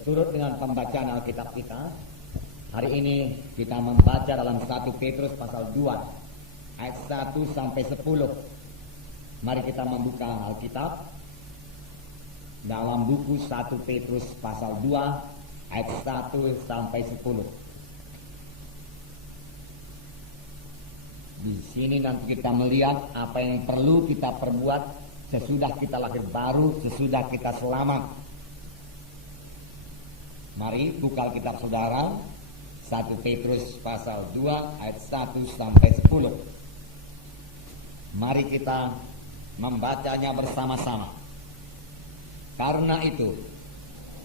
Seturut dengan pembacaan Alkitab kita, hari ini kita membaca dalam 1 Petrus pasal 2 ayat 1 sampai 10. Mari kita membuka Alkitab dalam buku 1 Petrus pasal 2 ayat 1 sampai 10. Di sini nanti kita melihat apa yang perlu kita perbuat sesudah kita lahir baru, sesudah kita selamat. Mari buka Alkitab saudara, 1 Petrus pasal 2 ayat 1 sampai 10. Mari kita membacanya bersama-sama. Karena itu,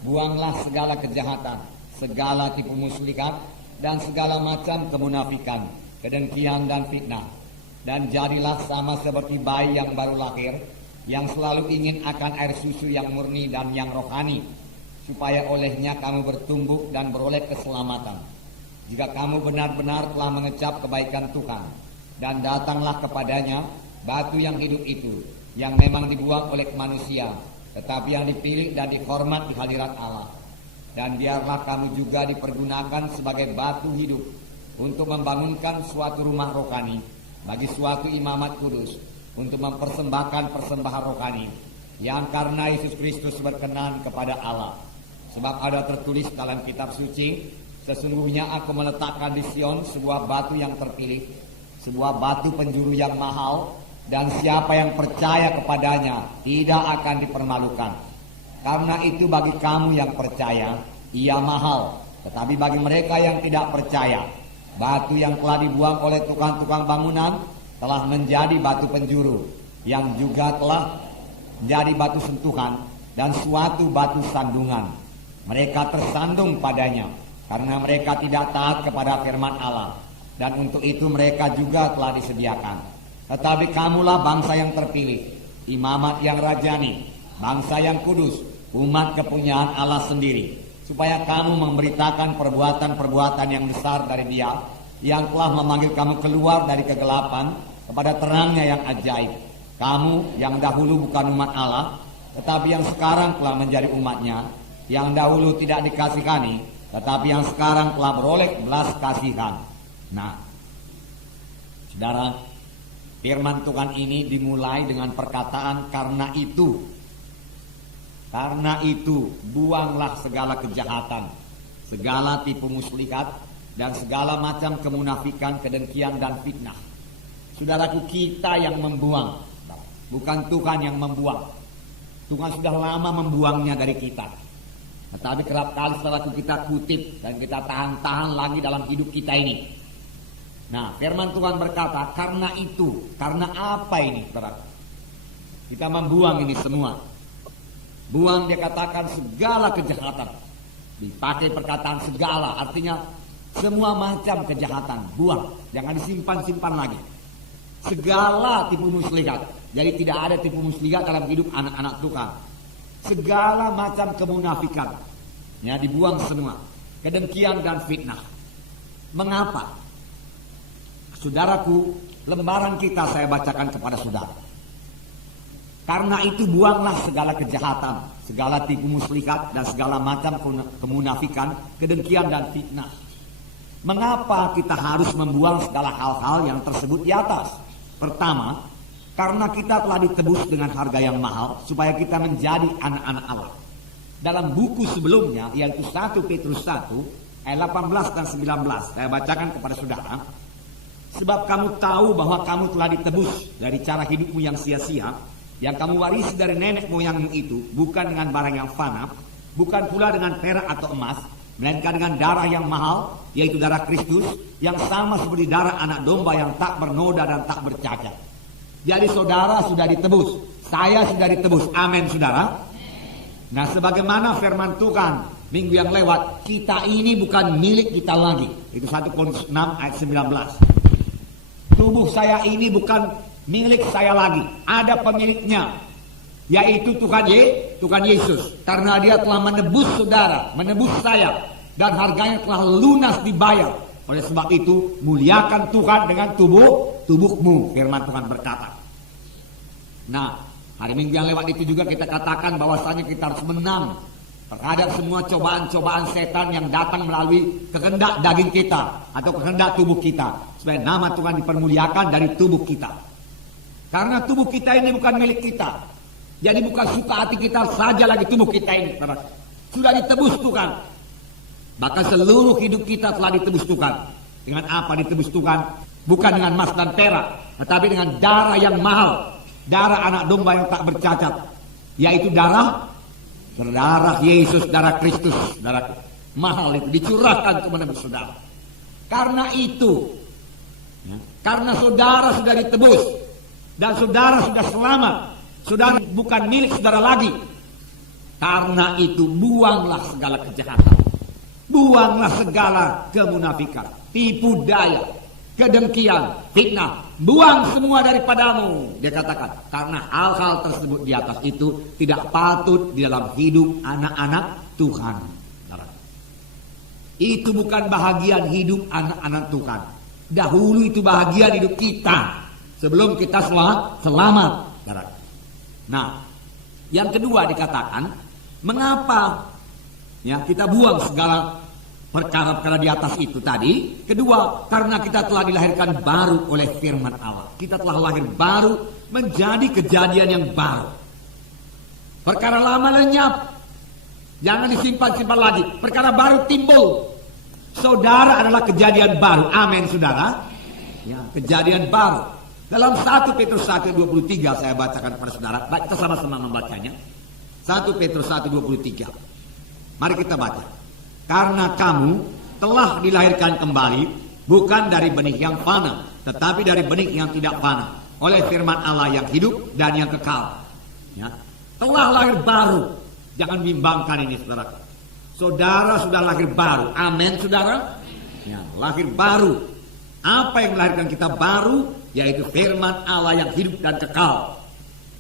buanglah segala kejahatan, segala tipu muslihat, dan segala macam kemunafikan, kedengkian dan fitnah. Dan jadilah sama seperti bayi yang baru lahir, yang selalu ingin akan air susu yang murni dan yang rohani, supaya olehnya kamu bertumbuh dan beroleh keselamatan. Jika kamu benar-benar telah mengecap kebaikan Tuhan, dan datanglah kepadanya batu yang hidup itu, yang memang dibuang oleh manusia, tetapi yang dipilih dan dihormat di hadirat Allah. Dan biarlah kamu juga dipergunakan sebagai batu hidup untuk membangunkan suatu rumah rohani bagi suatu imamat kudus, untuk mempersembahkan persembahan rohani yang karena Yesus Kristus berkenan kepada Allah. Sebab ada tertulis dalam kitab suci, sesungguhnya aku meletakkan di Sion sebuah batu yang terpilih, sebuah batu penjuru yang mahal, dan siapa yang percaya kepadanya tidak akan dipermalukan. Karena itu bagi kamu yang percaya, ia mahal. Tetapi bagi mereka yang tidak percaya, batu yang telah dibuang oleh tukang-tukang bangunan telah menjadi batu penjuru, yang juga telah menjadi batu sentuhan dan suatu batu sandungan. Mereka tersandung padanya karena mereka tidak taat kepada firman Allah, dan untuk itu mereka juga telah disediakan. Tetapi kamulah bangsa yang terpilih, imamat yang rajani, bangsa yang kudus, umat kepunyaan Allah sendiri, supaya kamu memberitakan perbuatan-perbuatan yang besar dari Dia yang telah memanggil kamu keluar dari kegelapan kepada terangnya yang ajaib. Kamu yang dahulu bukan umat Allah, tetapi yang sekarang telah menjadi umatnya, yang dahulu tidak dikasihani, tetapi yang sekarang telah beroleh belas kasihan. Nah, saudara, firman Tuhan ini dimulai dengan perkataan karena itu. Karena itu, buanglah segala kejahatan, segala tipu muslihat, dan segala macam kemunafikan, kedengkian dan fitnah. Saudaraku, kita yang membuang, bukan Tuhan yang membuang. Tuhan sudah lama membuangnya dari kita. Tetapi kerap kali setelah kita kutip dan kita tahan-tahan lagi dalam hidup kita ini. Nah, firman Tuhan berkata, karena itu, karena apa ini, saudara? Kita membuang ini semua. Buang, dia katakan segala kejahatan. Dipakai perkataan segala, artinya semua macam kejahatan. Buang, jangan disimpan-simpan lagi. Segala tipu muslihat. Jadi tidak ada tipu muslihat dalam hidup anak-anak Tuhan. Segala macam kemunafikan, ya, dibuang semua. Kedengkian dan fitnah. Mengapa? Saudaraku, lembaran kita saya bacakan kepada saudara. Karena itu buanglah segala kejahatan, segala tipu muslihat, dan segala macam kemunafikan, kedengkian dan fitnah. Mengapa kita harus membuang segala hal-hal yang tersebut di atas? Pertama, karena kita telah ditebus dengan harga yang mahal, supaya kita menjadi anak-anak Allah. Dalam buku sebelumnya, yaitu 1 Petrus 1, ayat 18 dan 19, saya bacakan kepada saudara. Sebab kamu tahu bahwa kamu telah ditebus dari cara hidupmu yang sia-sia, yang kamu warisi dari nenek moyangmu itu, bukan dengan barang yang fana, bukan pula dengan perak atau emas, melainkan dengan darah yang mahal, yaitu darah Kristus, yang sama seperti darah anak domba yang tak bernoda dan tak bercacat. Jadi saudara sudah ditebus, saya sudah ditebus, amin saudara. Nah, sebagaimana firman Tuhan minggu yang lewat, kita ini bukan milik kita lagi. Itu 1 Korintus 6 ayat 19. Tubuh saya ini bukan milik saya lagi, ada pemiliknya, yaitu Tuhan Yesus. Karena Dia telah menebus saudara, menebus saya, dan harganya telah lunas dibayar. Oleh sebab itu, muliakan Tuhan dengan tubuhmu, firman Tuhan berkata. Nah, hari Minggu yang lewat itu juga kita katakan bahwasanya kita harus menang terhadap semua cobaan-cobaan setan yang datang melalui kehendak daging kita atau kehendak tubuh kita, supaya nama Tuhan dipermuliakan dari tubuh kita. Karena tubuh kita ini bukan milik kita, jadi bukan suka hati kita saja lagi tubuh kita ini, sudah ditebus Tuhan. Bahkan seluruh hidup kita telah ditebus Tuhan. Dengan apa ditebus Tuhan? Bukan dengan emas dan perak, tetapi dengan darah yang mahal, darah anak domba yang tak bercacat, yaitu darah Yesus, darah Kristus, darah mahal itu dicurahkan kepada saudara. Karena itu, karena saudara sudah ditebus dan saudara sudah selamat, saudara bukan milik saudara lagi. Karena itu buanglah segala kejahatan, buanglah segala kemunafikan, tipu daya, kedengkian, fitnah, buang semua daripadamu. Dia katakan, karena hal-hal tersebut di atas itu tidak patut di dalam hidup anak-anak Tuhan. Itu bukan bahagian hidup anak-anak Tuhan. Dahulu itu bahagian hidup kita sebelum kita selamat. Nah, yang kedua dikatakan, mengapa ya kita buang segala perkara-perkara di atas itu tadi? Kedua, karena kita telah dilahirkan baru oleh firman Allah. Kita telah lahir baru menjadi kejadian yang baru. Perkara lama lenyap, jangan disimpan-simpan lagi. Perkara baru timbul. Saudara adalah kejadian baru. Amin, saudara. Ya, kejadian baru. Dalam 1 Petrus 1:23 saya bacakan kepada saudara. Baik, kita sama-sama membacanya. 1 Petrus 1:23. Mari kita baca. Karena kamu telah dilahirkan kembali, bukan dari benih yang fana, tetapi dari benih yang tidak fana, oleh firman Allah yang hidup dan yang kekal. Ya. Telah lahir baru. Jangan bimbangkan ini, saudara. Saudara sudah lahir baru. Amin, saudara. Ya, lahir baru. Apa yang melahirkan kita baru? Yaitu firman Allah yang hidup dan kekal.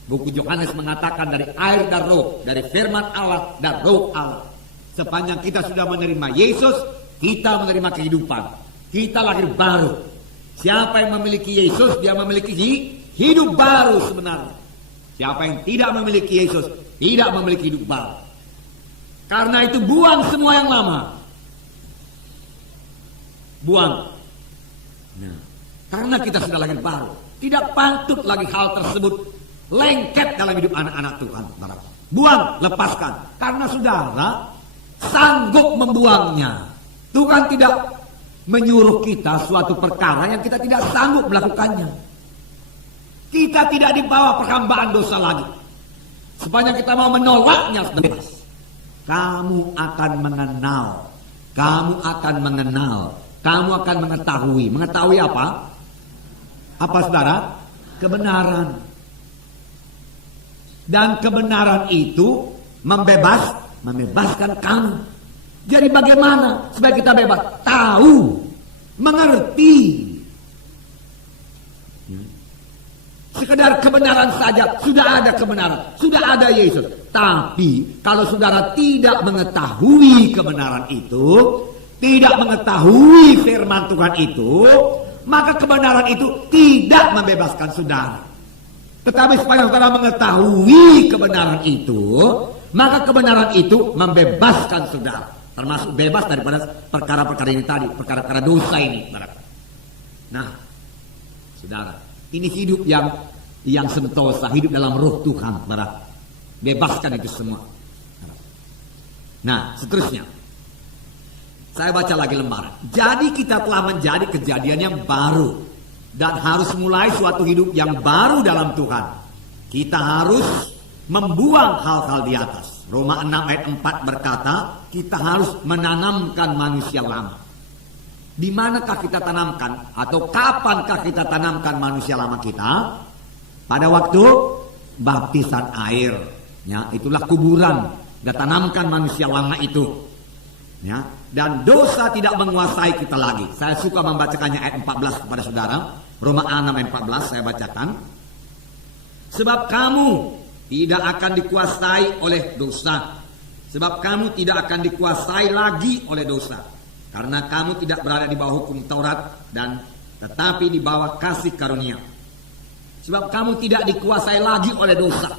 Buku Yohanes mengatakan dari air dan roh, dari firman Allah dan roh Allah. Sepanjang kita sudah menerima Yesus, kita menerima kehidupan. Kita lahir baru. Siapa yang memiliki Yesus, dia memiliki hidup baru sebenarnya. Siapa yang tidak memiliki Yesus, tidak memiliki hidup baru. Karena itu buang semua yang lama. Buang. Nah, karena kita sudah lahir baru, tidak patut lagi hal tersebut lengket dalam hidup anak-anak Tuhan. Buang, lepaskan. Karena saudara sanggup membuangnya. Tuhan tidak menyuruh kita suatu perkara yang kita tidak sanggup melakukannya. Kita tidak dibawa perhambaan dosa lagi. Sepanjang kita mau menolaknya, bebas. Kamu akan mengenal. Kamu akan mengenal. Kamu akan mengetahui. Mengetahui apa? Apa, saudara? Kebenaran. Dan kebenaran itu membebaskan kamu. Jadi bagaimana supaya kita bebas? Tahu, mengerti. Sekedar kebenaran saja, sudah ada kebenaran, sudah ada Yesus. Tapi kalau saudara tidak mengetahui kebenaran itu, tidak mengetahui firman Tuhan itu, maka kebenaran itu tidak membebaskan saudara. Tetapi supaya saudara mengetahui kebenaran itu, maka kebenaran itu membebaskan saudara. Termasuk bebas daripada perkara-perkara ini tadi, perkara-perkara dosa ini. Nah, saudara, ini hidup yang sentosa, hidup dalam roh Tuhan. Bebaskan itu semua. Nah, seterusnya. Saya baca lagi lembaran. Jadi kita telah menjadi kejadian yang baru. Dan harus mulai suatu hidup yang baru dalam Tuhan. Kita harus membuang hal-hal di atas. Roma 6 ayat 4 berkata, kita harus menanamkan manusia lama. Di manakah kita tanamkan? Atau kapankah kita tanamkan manusia lama kita? Pada waktu baptisan air. Ya, itulah kuburan. Kita tanamkan manusia lama itu. Ya, dan dosa tidak menguasai kita lagi. Saya suka membacakannya ayat 14 kepada saudara. Roma 6 ayat 14 saya bacakan. Sebab kamu tidak akan dikuasai oleh dosa. Sebab kamu tidak akan dikuasai lagi oleh dosa. Karena kamu tidak berada di bawah hukum Taurat dan tetapi di bawah kasih karunia. Sebab kamu tidak dikuasai lagi oleh dosa.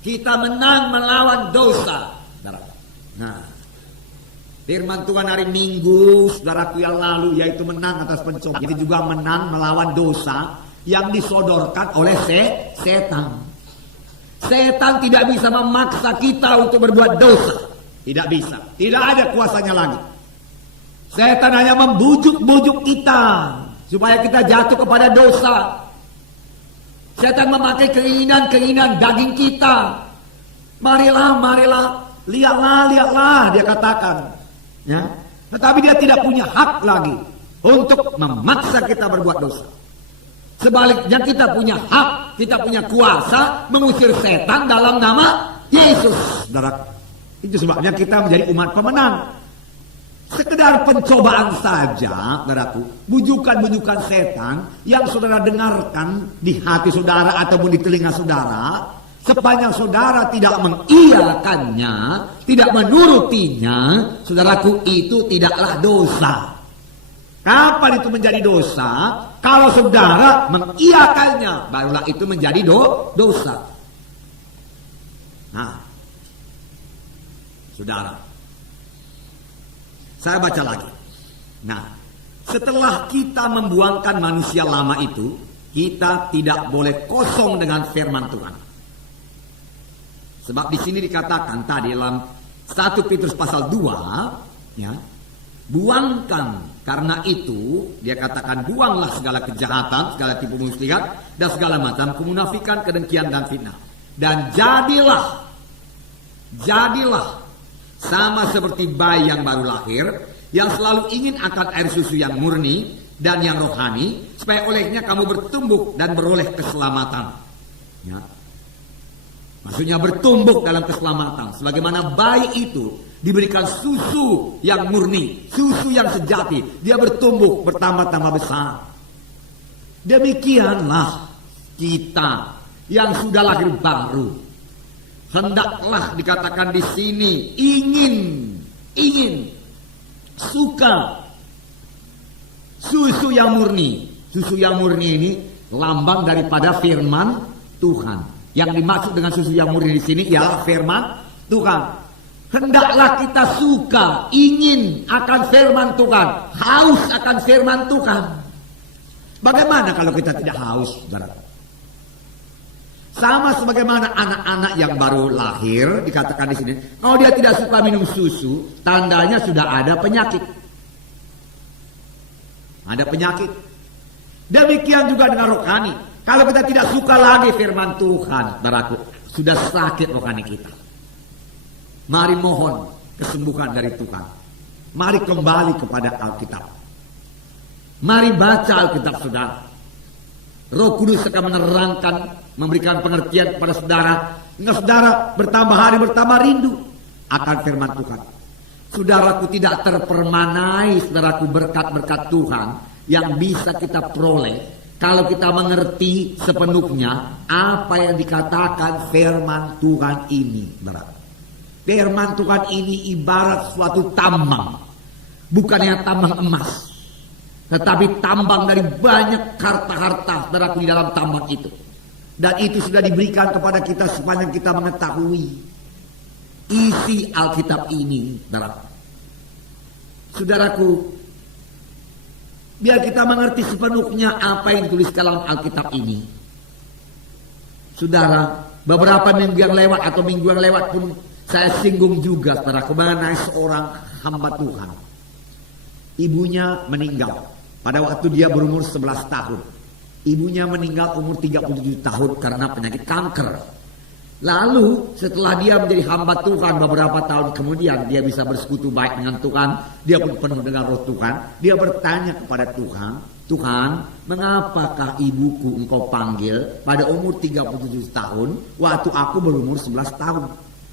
Kita menang melawan dosa. Nah, firman Tuhan hari Minggu saudaraku yang lalu yaitu menang atas pencobaan. Itu juga menang melawan dosa yang disodorkan oleh setan. Setan tidak bisa memaksa kita untuk berbuat dosa. Tidak bisa. Tidak ada kuasanya lagi. Setan hanya membujuk-bujuk kita supaya kita jatuh kepada dosa. Setan memakai keinginan-keinginan daging kita. Marilah, lihatlah, dia katakan. Ya. Tetapi dia tidak punya hak lagi untuk memaksa kita berbuat dosa. Sebaliknya kita punya hak, kita punya kuasa mengusir setan dalam nama Yesus. Saudara, itu sebabnya kita menjadi umat pemenang. Sekedar pencobaan saja, saudaraku, bujukan-bujukan setan yang saudara dengarkan di hati saudara ataupun di telinga saudara, sepanjang saudara tidak mengiyakannya, tidak menurutinya, saudaraku, itu tidaklah dosa. Kapan itu menjadi dosa? Kalau saudara mengiyakannya, barulah itu menjadi dosa. Nah, saudara, saya baca lagi. Nah, setelah kita membuangkan manusia lama itu, kita tidak boleh kosong dengan firman Tuhan. Sebab di sini dikatakan tadi dalam 1 Petrus pasal 2, ya, buangkan. Karena itu dia katakan buanglah segala kejahatan, segala tipu muslihat dan segala macam kemunafikan, kedengkian dan fitnah. Dan jadilah sama seperti bayi yang baru lahir, yang selalu ingin akan air susu yang murni dan yang rohani, supaya olehnya kamu bertumbuh dan beroleh keselamatan. Ya. Maksudnya bertumbuh dalam keselamatan. Sebagaimana bayi itu diberikan susu yang murni, susu yang sejati, dia bertumbuh, bertambah-tambah besar. Demikianlah kita yang sudah lahir baru, hendaklah dikatakan di sini ingin suka susu yang murni. Susu yang murni ini lambang daripada firman Tuhan. Yang dimaksud dengan susu yang murni di sini ialah firman Tuhan. Hendaklah kita suka, ingin akan firman Tuhan, haus akan firman Tuhan. Bagaimana kalau kita tidak haus, saudara? Sama sebagaimana anak-anak yang baru lahir, dikatakan di sini, kalau dia tidak suka minum susu, tandanya sudah ada penyakit. Ada penyakit. Demikian juga dengan rohani. Kalau kita tidak suka lagi firman Tuhan, saudaraku, sudah sakit rohani kita. Mari mohon kesembuhan dari Tuhan. Mari kembali kepada Alkitab. Mari baca Alkitab saudara. Roh Kudus akan menerangkan, memberikan pengertian kepada saudara, hingga saudara bertambah hari bertambah rindu akan firman Tuhan. Saudaraku, tidak terpermanai saudaraku berkat-berkat Tuhan yang bisa kita peroleh kalau kita mengerti sepenuhnya apa yang dikatakan firman Tuhan ini, saudara. Firman Tuhan ini ibarat suatu tambang, bukannya tambang emas, tetapi tambang dari banyak harta-harta saudaraku di dalam tambang itu. Dan itu sudah diberikan kepada kita sepanjang kita mengetahui isi Alkitab ini, saudaraku. Saudaraku, biar kita mengerti sepenuhnya apa yang ditulis dalam Alkitab ini. Saudara, beberapa minggu yang lewat atau minggu yang lewat pun saya singgung juga, saudara, mengenai seorang hamba Tuhan. Ibunya meninggal pada waktu dia berumur 11 tahun. Ibunya meninggal umur 37 tahun karena penyakit kanker. Lalu setelah dia menjadi hamba Tuhan beberapa tahun kemudian, dia bisa bersekutu baik dengan Tuhan. Dia pun penuh dengan roh Tuhan. Dia bertanya kepada Tuhan, Tuhan, mengapakah ibuku engkau panggil pada umur 37 tahun waktu aku berumur 11 tahun?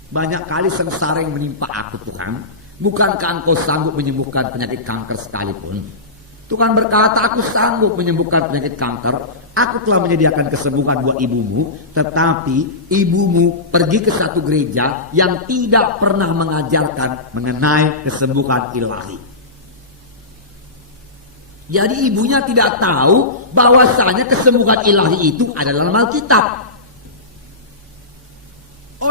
Banyak kali sengsara yang menimpa aku, Tuhan. Bukankah engkau sanggup menyembuhkan penyakit kanker sekalipun? Tuhan berkata, aku sanggup menyembuhkan penyakit kanker. Aku telah menyediakan kesembuhan buat ibumu. Tetapi ibumu pergi ke satu gereja yang tidak pernah mengajarkan mengenai kesembuhan ilahi. Jadi ibunya tidak tahu bahwasanya kesembuhan ilahi itu adalah dalam Alkitab.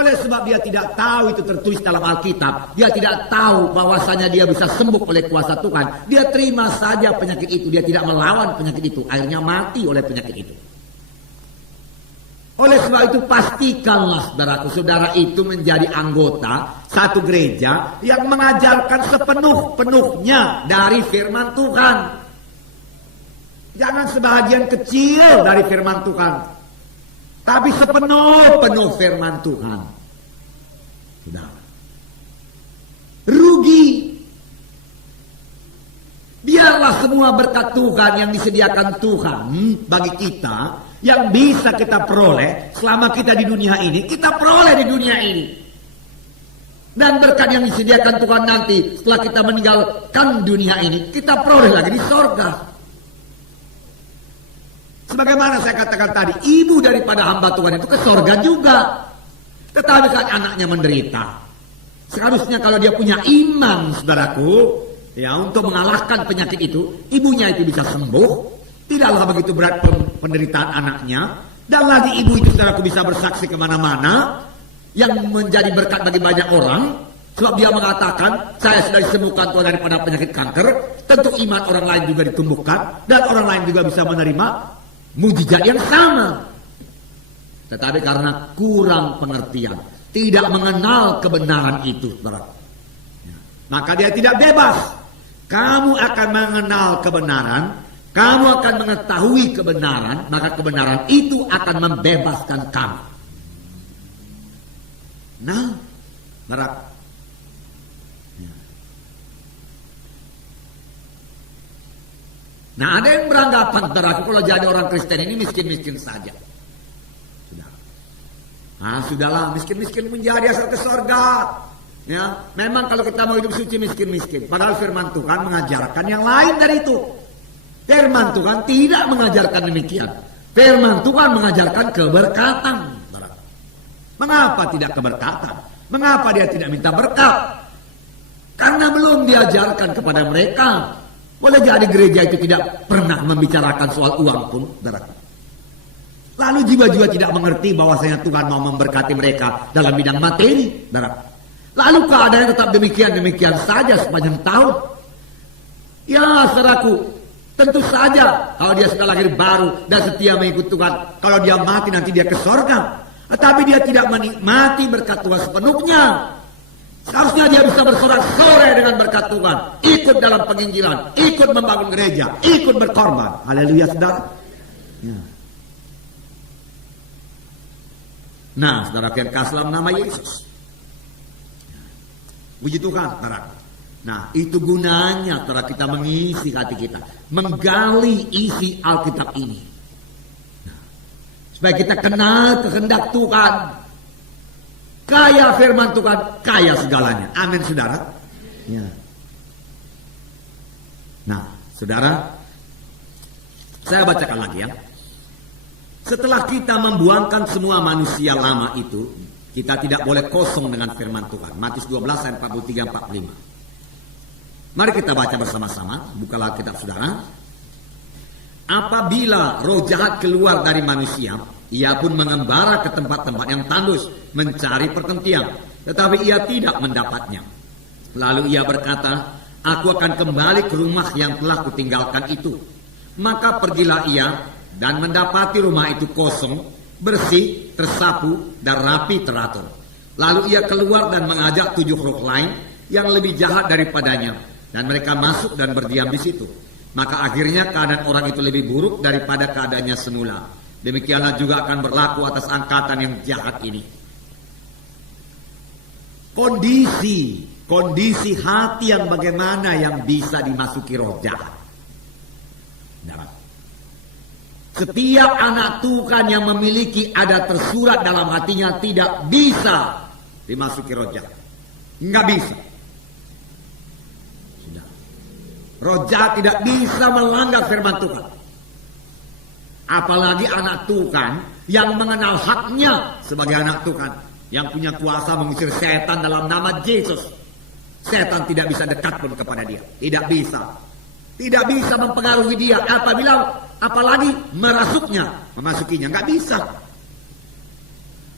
Oleh sebab dia tidak tahu itu tertulis dalam Alkitab, dia tidak tahu bahwasanya dia bisa sembuh oleh kuasa Tuhan, dia terima saja penyakit itu, dia tidak melawan penyakit itu, akhirnya mati oleh penyakit itu. Oleh sebab itu pastikanlah saudara itu menjadi anggota satu gereja yang mengajarkan sepenuh-penuhnya dari firman Tuhan. Jangan sebahagian kecil dari firman Tuhan, tapi sepenuh-penuh firman Tuhan. Sudah. Rugi. Biarlah semua berkat Tuhan yang disediakan Tuhan bagi kita, yang bisa kita peroleh selama kita di dunia ini, kita peroleh di dunia ini. Dan berkat yang disediakan Tuhan nanti setelah kita meninggalkan dunia ini, kita peroleh lagi di sorga. Sebagaimana saya katakan tadi, ibu daripada hamba Tuhan itu ke sorga juga. Tetapi kan anaknya menderita. Seharusnya kalau dia punya iman, saudaraku, ya, untuk mengalahkan penyakit itu, ibunya itu bisa sembuh. Tidaklah begitu berat penderitaan anaknya. Dan lagi ibu itu, saudaraku, bisa bersaksi kemana-mana, yang menjadi berkat bagi banyak orang. Sebab dia mengatakan, saya sudah disembuhkan Tuhan daripada penyakit kanker. Tentu iman orang lain juga ditumbuhkan, dan orang lain juga bisa menerima mujizat yang sama. Tetapi karena kurang pengertian, tidak mengenal kebenaran itu, maka dia tidak bebas. Kamu akan mengenal kebenaran, kamu akan mengetahui kebenaran, maka kebenaran itu akan membebaskan kamu. Nah, nah, ada yang beranggapan, saudaraku, kalau jadi orang Kristen ini miskin-miskin saja. Sudah. Nah, sudahlah, miskin-miskin menjadi asal ke sorga. Ya, memang kalau kita mau hidup suci miskin-miskin. Padahal firman Tuhan mengajarkan yang lain dari itu. Firman Tuhan tidak mengajarkan demikian. Firman Tuhan mengajarkan keberkatan. Mengapa tidak keberkatan? Mengapa dia tidak minta berkat? Karena belum diajarkan kepada mereka. Boleh jadi gereja itu tidak pernah membicarakan soal uang pun, saudara. Lalu jiwa-jiwa tidak mengerti bahwasanya Tuhan mau memberkati mereka dalam bidang materi, saudara. Lalu keadaan tetap demikian saja sepanjang tahun. Ya, saudaraku, tentu saja kalau dia sudah lahir baru dan setia mengikut Tuhan, kalau dia mati nanti dia ke sorga. Tetapi dia tidak menikmati berkat Tuhan sepenuhnya. Seharusnya dia bisa bersorak-sorai dengan berkat Tuhan, ikut dalam penginjilan, ikut membangun gereja, ikut berkorban. Haleluya, saudara. Ya. Nah, saudara yang kasih dalam nama Yesus. Puji Tuhan, saudara. Nah, itu gunanya, saudara, kita mengisi hati kita, menggali isi Alkitab ini. Nah, supaya kita kenal kehendak Tuhan. Kaya firman Tuhan, kaya segalanya. Amin, saudara. Ya. Nah, saudara, saya bacakan lagi ya. Setelah kita membuangkan semua manusia lama itu, kita tidak boleh kosong dengan firman Tuhan. Matius 12 ayat 43-45. Mari kita baca bersama-sama. Bukalah kitab saudara. Apabila roh jahat keluar dari manusia, ia pun mengembara ke tempat-tempat yang tandus, mencari perkentian, tetapi ia tidak mendapatnya. Lalu ia berkata, aku akan kembali ke rumah yang telah kutinggalkan itu. Maka pergilah ia dan mendapati rumah itu kosong, bersih, tersapu, dan rapi teratur. Lalu ia keluar dan mengajak 7 roh lain yang lebih jahat daripadanya, dan mereka masuk dan berdiam di situ. Maka akhirnya keadaan orang itu lebih buruk daripada keadaannya semula. Demikianlah juga akan berlaku atas angkatan yang jahat ini. Kondisi hati yang bagaimana yang bisa dimasuki roh jahat. Nah, setiap anak Tuhan yang memiliki ada tersurat dalam hatinya tidak bisa dimasuki roh jahat. Nggak bisa. Sudah. Roh jahat tidak bisa melanggar firman Tuhan. Apalagi anak Tuhan yang mengenal haknya sebagai anak Tuhan, yang punya kuasa mengusir setan dalam nama Yesus. Setan tidak bisa dekat pun kepada dia. Tidak bisa. Tidak bisa mempengaruhi dia. Apalagi memasukinya. Nggak bisa.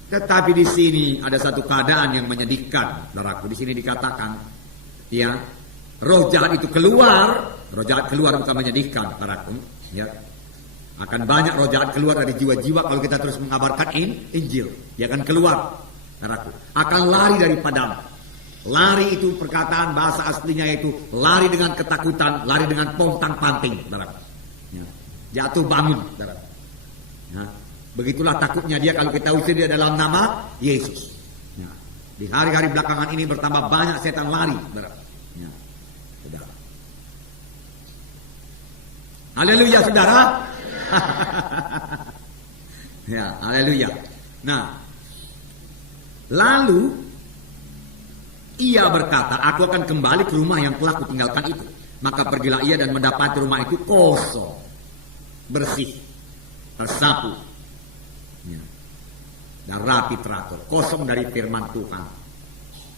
Tetapi di sini ada satu keadaan yang menyedihkan, saudaraku. Di sini dikatakan, ya, roh jahat itu keluar. Roh jahat keluar bukan menyedihkan, saudaraku. Ya, akan banyak roh jahat keluar dari jiwa-jiwa kalau kita terus mengabarkan Injil. Dia akan keluar, saudaraku. Akan lari daripadamu. Lari itu perkataan bahasa aslinya itu lari dengan ketakutan, lari dengan pontang-panting, saudaraku. Ya, jatuh bangun, saudaraku. Ya. Begitulah takutnya dia kalau kita usir dia dalam nama Yesus. Ya. Di hari-hari belakangan ini bertambah banyak setan lari. Ya. Saudara. Haleluya, saudara. Ya, haleluya. Nah, lalu ia berkata, aku akan kembali ke rumah yang telah kutinggalkan itu. Maka pergilah ia dan mendapati rumah itu kosong, bersih, tersapu, dan rapi teratur, kosong dari firman Tuhan,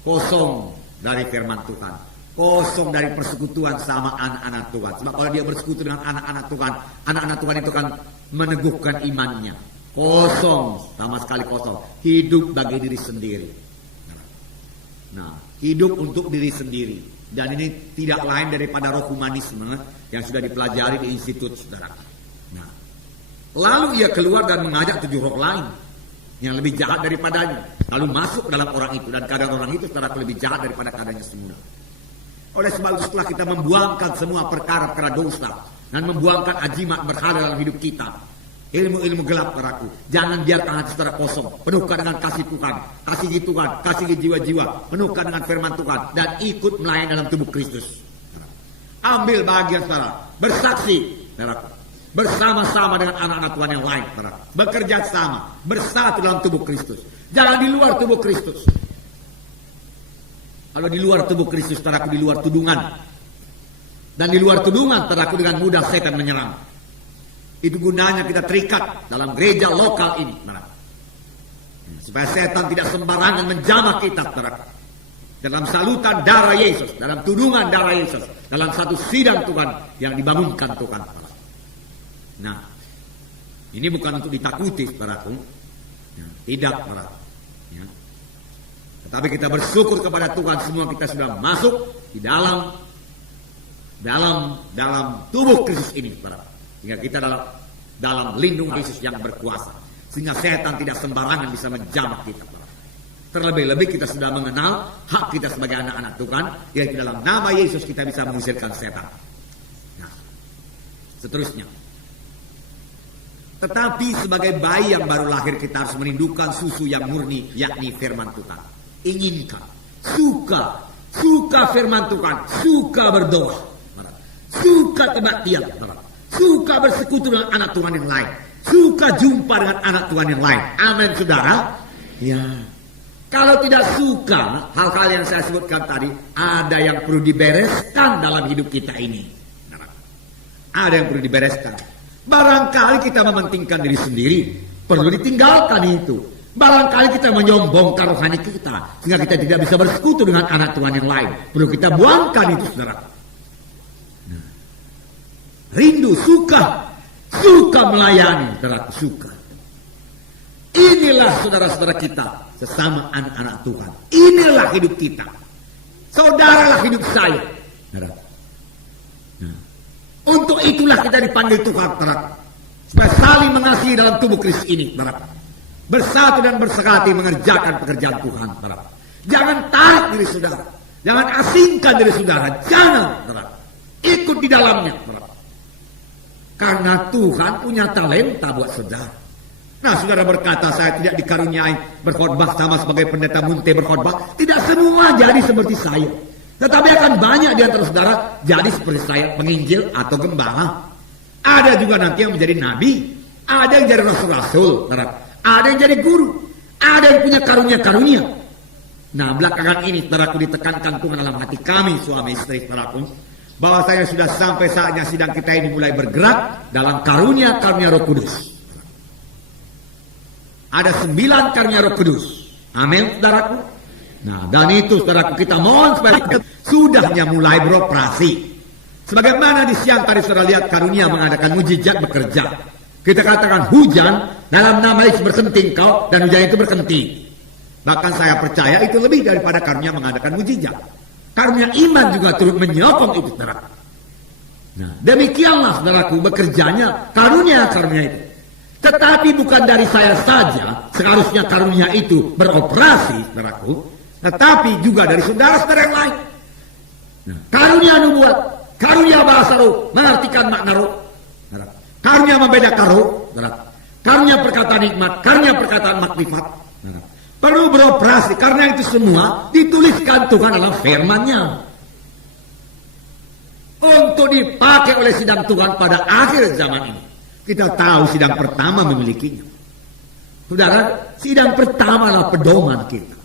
kosong dari firman Tuhan, kosong dari persekutuan sama anak-anak Tuhan. Sebab kalau dia bersekutu dengan anak-anak Tuhan itu kan meneguhkan imannya. Kosong, sama sekali kosong, hidup bagi diri sendiri. Nah, hidup untuk diri sendiri, dan ini tidak lain daripada roh humanisme yang sudah dipelajari di institut, saudara. Nah, lalu ia keluar dan mengajak 7 roh lain yang lebih jahat daripadanya, lalu masuk ke dalam orang itu, dan keadaan orang itu secara lebih jahat daripada keadaannya semula. Oleh sebab itu setelah kita membuangkan semua perkara-perkara dosa dan membuangkan ajimat berhala dalam hidup kita, ilmu-ilmu gelap, saudaraku, jangan biarkan hati saudara kosong, penuhkan dengan kasih Tuhan, kasih Tuhan, kasih jiwa-jiwa, penuhkan dengan firman Tuhan, dan ikut melayani dalam tubuh Kristus. Ambil bagian saudara, bersaksi, saudaraku, bersama-sama dengan anak-anak Tuhan yang lain, saudara. Bekerja sama, bersatu dalam tubuh Kristus. Jangan di luar tubuh Kristus. Kalau di luar tubuh Kristus, saudaraku, di luar tudungan. Dan di luar tudungan, saudaraku, dengan mudah setan menyerang. Itu gunanya kita terikat dalam gereja lokal ini, saudara. Supaya setan tidak sembarangan menjamah kita, saudara. Dalam salutan darah Yesus, dalam tudungan darah Yesus, dalam satu sidang Tuhan yang dibangunkan Tuhan. Nah, ini bukan untuk ditakuti, saudaraku. Ya, tidak, saudara. Ya. Tetapi kita bersyukur kepada Tuhan, semua kita sudah masuk di dalam tubuh Kristus ini, saudara. Sehingga kita dalam lindung Yesus yang berkuasa. Sehingga setan tidak sembarangan bisa menjamah kita, saudara. Terlebih-lebih kita sudah mengenal hak kita sebagai anak-anak Tuhan, yaitu dalam nama Yesus kita bisa mengusirkan setan. Nah, seterusnya. Tetapi sebagai bayi yang baru lahir kita harus merindukan susu yang murni, yakni firman Tuhan. Inginkan, suka firman Tuhan, suka berdoa, suka kebaktian, suka bersekutu dengan anak Tuhan yang lain, suka jumpa dengan anak Tuhan yang lain. Amin, saudara. Ya. Kalau tidak suka hal-hal yang saya sebutkan tadi, ada yang perlu dibereskan dalam hidup kita ini. Ada yang perlu dibereskan. Barangkali kita mementingkan diri sendiri, perlu ditinggalkan itu. Barangkali kita menyombongkan rohani kita, sehingga kita tidak bisa bersekutu dengan anak Tuhan yang lain. Perlu kita buangkan itu, saudara. Nah, rindu, suka melayani, saudara, suka. Inilah saudara-saudara kita, sesama anak-anak Tuhan. Inilah hidup kita. Saudaralah hidup saya, saudara. Untuk itulah kita dipanggil Tuhan, saudara. Supaya saling mengasihi dalam tubuh Kristus ini, saudara. Bersatu dan bersekati mengerjakan pekerjaan Tuhan, saudara. Jangan tarik diri saudara. Jangan asingkan diri saudara. Jangan, saudara. Ikut di dalamnya, saudara. Karena Tuhan punya talenta buat saudara. Nah, saudara berkata, saya tidak dikaruniai berkhotbah sama sebagai pendeta munte berkhotbah. Tidak semua jadi seperti saya. Tetapi akan banyak di antara saudara jadi seperti saya, penginjil atau gembala. Ada juga nanti yang menjadi nabi, ada yang jadi rasul-rasul, ada yang jadi guru, ada yang punya karunia-karunia. Nah, belakangan ini saudaraku ditekankan Tuhan dalam hati kami suami istri, saudaraku, bahwa saya sudah sampai saatnya sidang kita ini mulai bergerak dalam karunia-karunia Roh Kudus. Ada 9 karunia Roh Kudus. Amin, saudaraku. Nah, dan itu saudaraku kita mohon supaya sudahnya mulai beroperasi. Sebagaimana di siang tadi saudara lihat karunia mengadakan mujizat bekerja. Kita katakan hujan Dalam nama Yesus bersenting kau dan hujan itu berhenti. Bahkan saya percaya itu lebih daripada karunia mengadakan mujizat. Karunia iman juga turut menyokong itu, saudara. Nah, demikianlah saudaraku bekerjanya karunia-karunia itu. Tetapi bukan dari saya saja seharusnya karunia itu beroperasi, saudaraku, tetapi juga dari saudara-saudara yang lain. Nah, karunia nubuat, karunia bahasa roh, mengartikan makna roh, karunia membedakan roh, karunia perkataan hikmat, karunia perkataan makrifat, perlu beroperasi karena itu semua dituliskan Tuhan dalam firman-Nya untuk dipakai oleh sidang Tuhan pada akhir zaman ini. Kita tahu sidang pertama memilikinya. Saudara, sidang pertama adalah pedoman kita.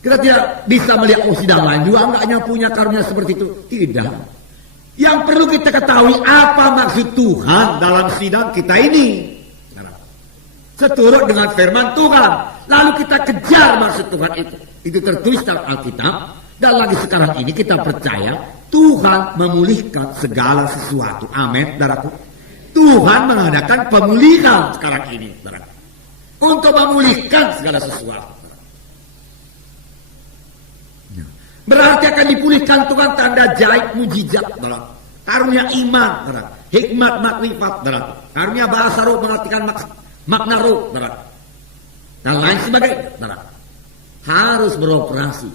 Kita tidak bisa melihat sidang lain juga enggaknya punya karunia seperti itu. Tidak. Yang perlu kita ketahui apa maksud Tuhan dalam sidang kita ini. Seturut dengan firman Tuhan. Lalu kita kejar maksud Tuhan itu. Itu tertulis dalam Alkitab. Dan lagi sekarang ini kita percaya Tuhan memulihkan segala sesuatu. Amin, saudaraku. Tuhan mengadakan pemulihan sekarang ini, saudara. Untuk memulihkan segala sesuatu. Berarti akan dipulihkan Tuhan tanda jahit mujizat, saudara. Karunia iman, saudara. Hikmat makrifat, saudara. Karunia bahasa roh mengartikan makna roh, saudara. Dan lain sebagainya, saudara. Harus beroperasi.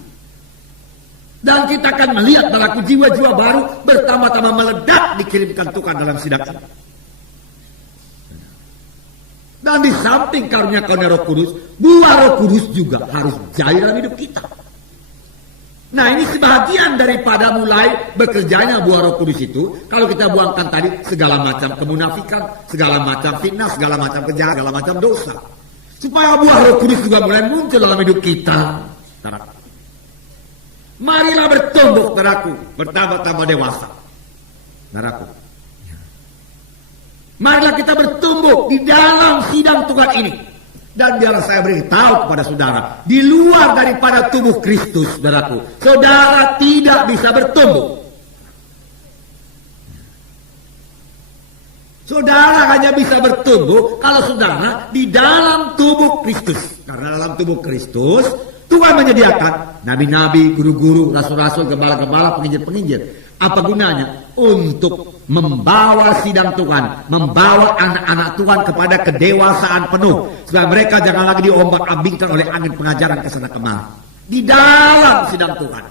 Dan kita akan melihat saudaraku jiwa-jiwa baru bertambah-tambah meledak dikirimkan Tuhan dalam sidang ini. Dan di samping karunia-karunia Roh Kudus, buah Roh Kudus juga harus jaya dalam hidup kita. Nah, ini sebagian daripada mulai bekerjanya buah Roh Kudus itu. Kalau kita buangkan tadi segala macam kemunafikan, segala macam fitnah, segala macam kejahatan, segala macam dosa. Supaya buah Roh Kudus juga mulai muncul dalam hidup kita. Marilah bertumbuh, saudaraku, bertambah-tambah dewasa. Saudaraku. Marilah kita bertumbuh di dalam sidang Tuhan ini. Dan biarlah saya beritahu kepada saudara, di luar daripada tubuh Kristus, saudaraku, saudara tidak bisa bertumbuh. Saudara hanya bisa bertumbuh kalau saudara di dalam tubuh Kristus. Karena dalam tubuh Kristus, Tuhan menyediakan nabi-nabi, guru-guru, rasul-rasul, gembala-gembala, penginjil-penginjil. Apa gunanya? Untuk membawa sidang Tuhan, membawa anak-anak Tuhan kepada kedewasaan penuh, supaya mereka jangan lagi diombak-ambingkan oleh angin pengajaran kesana kemari. Di dalam sidang Tuhan,